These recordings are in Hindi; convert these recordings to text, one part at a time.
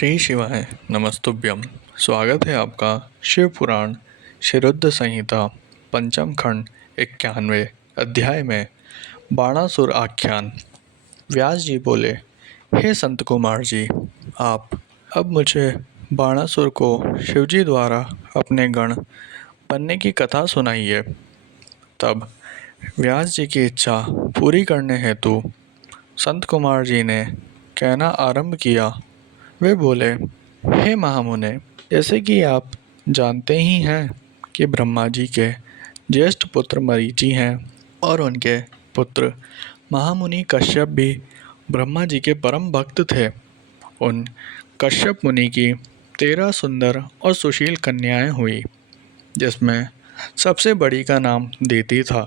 श्री शिवाय नमस्तुभ्यम। स्वागत है आपका शिव पुराण शिरुद्ध संहिता पंचम खंड 91 अध्याय में बाणासुर आख्यान। व्यास जी बोले, हे संत कुमार जी, आप अब मुझे बाणासुर को शिवजी द्वारा अपने गण बनने की कथा सुनाइए। तब व्यास जी की इच्छा पूरी करने हेतु संत कुमार जी ने कहना आरंभ किया। वे बोले, हे महामुने, जैसे कि आप जानते ही हैं कि ब्रह्मा जी के ज्येष्ठ पुत्र मरीचि हैं और उनके पुत्र महामुनि कश्यप भी ब्रह्मा जी के परम भक्त थे। उन कश्यप मुनि की 13 सुंदर और सुशील कन्याएं हुई, जिसमें सबसे बड़ी का नाम दीति था।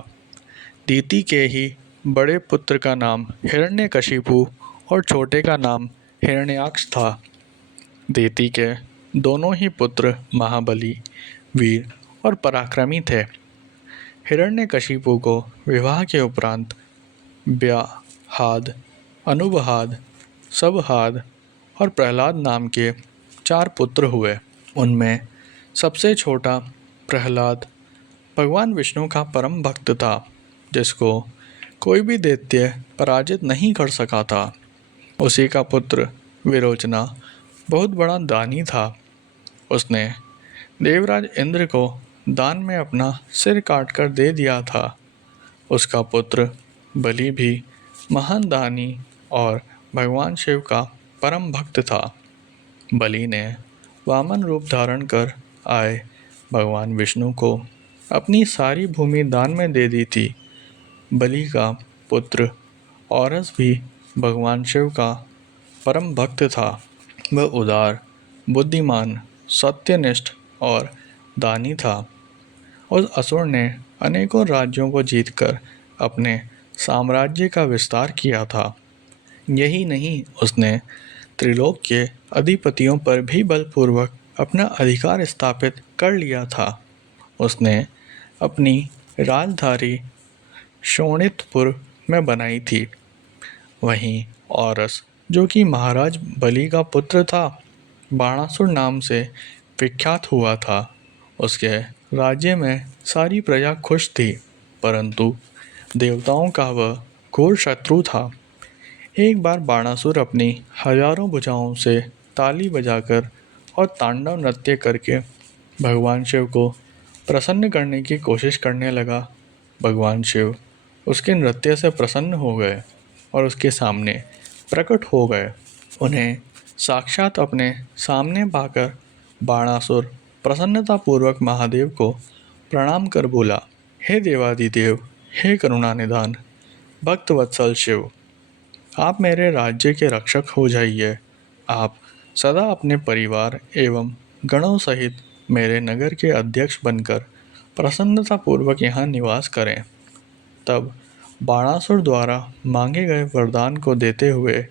दीति के ही बड़े पुत्र का नाम हिरण्यकशिपु और छोटे का नाम हिरण्याक्ष था। दीति के दोनों ही पुत्र महाबली, वीर और पराक्रमी थे। हिरण्यकशिपु को विवाह के उपरांत व्याहाद, अनुबहाद, सबहाद और प्रहलाद नाम के 4 पुत्र हुए। उनमें सबसे छोटा प्रहलाद भगवान विष्णु का परम भक्त था, जिसको कोई भी दैत्य पराजित नहीं कर सका था। उसी का पुत्र विरोचना बहुत बड़ा दानी था। उसने देवराज इंद्र को दान में अपना सिर काटकर दे दिया था। उसका पुत्र बलि भी महान दानी और भगवान शिव का परम भक्त था। बलि ने वामन रूप धारण कर आए भगवान विष्णु को अपनी सारी भूमि दान में दे दी थी। बलि का पुत्र औरस भी भगवान शिव का परम भक्त था। वह उदार, बुद्धिमान, सत्यनिष्ठ और दानी था। उस असुर ने अनेकों राज्यों को जीतकर अपने साम्राज्य का विस्तार किया था। यही नहीं, उसने त्रिलोक के अधिपतियों पर भी बलपूर्वक अपना अधिकार स्थापित कर लिया था। उसने अपनी राजधानी शोणितपुर में बनाई थी। वहीं औरस, जो कि महाराज बलि का पुत्र था, बाणासुर नाम से विख्यात हुआ था। उसके राज्य में सारी प्रजा खुश थी, परंतु देवताओं का वह घोर शत्रु था। एक बार बाणासुर अपनी हजारों भुजाओं से ताली बजाकर और तांडव नृत्य करके भगवान शिव को प्रसन्न करने की कोशिश करने लगा। भगवान शिव उसके नृत्य से प्रसन्न हो गए और उसके सामने प्रकट हो गए। उन्हें साक्षात अपने सामने पाकर बाणासुर प्रसन्नतापूर्वक महादेव को प्रणाम कर बोला, हे देवादिदेव, हे करुणानिधान, भक्त वत्सल शिव, आप मेरे राज्य के रक्षक हो जाइए। आप सदा अपने परिवार एवं गणों सहित मेरे नगर के अध्यक्ष बनकर प्रसन्नतापूर्वक यहाँ निवास करें। तब बाणासुर द्वारा मांगे गए वरदान को देते हुए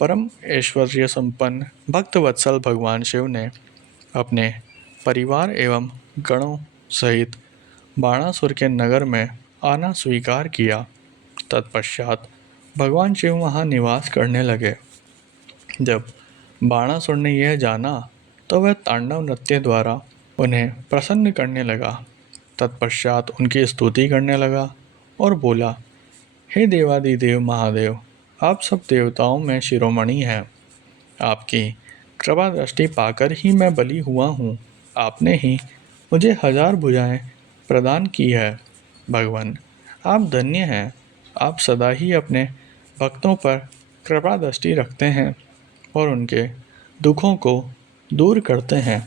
परम ऐश्वर्य संपन्न भक्त वत्सल भगवान शिव ने अपने परिवार एवं गणों सहित बाणासुर के नगर में आना स्वीकार किया। तत्पश्चात भगवान शिव वहाँ निवास करने लगे। जब बाणासुर ने यह जाना तो वह तांडव नृत्य द्वारा उन्हें प्रसन्न करने लगा। तत्पश्चात उनकी स्तुति करने लगा और बोला, हे देवादिदेव महादेव, आप सब देवताओं में शिरोमणि हैं। आपकी कृपा दृष्टि पाकर ही मैं बलि हुआ हूँ। आपने ही मुझे 1000 भुजाएं प्रदान की है। भगवान, आप धन्य हैं। आप सदा ही अपने भक्तों पर कृपा दृष्टि रखते हैं और उनके दुखों को दूर करते हैं।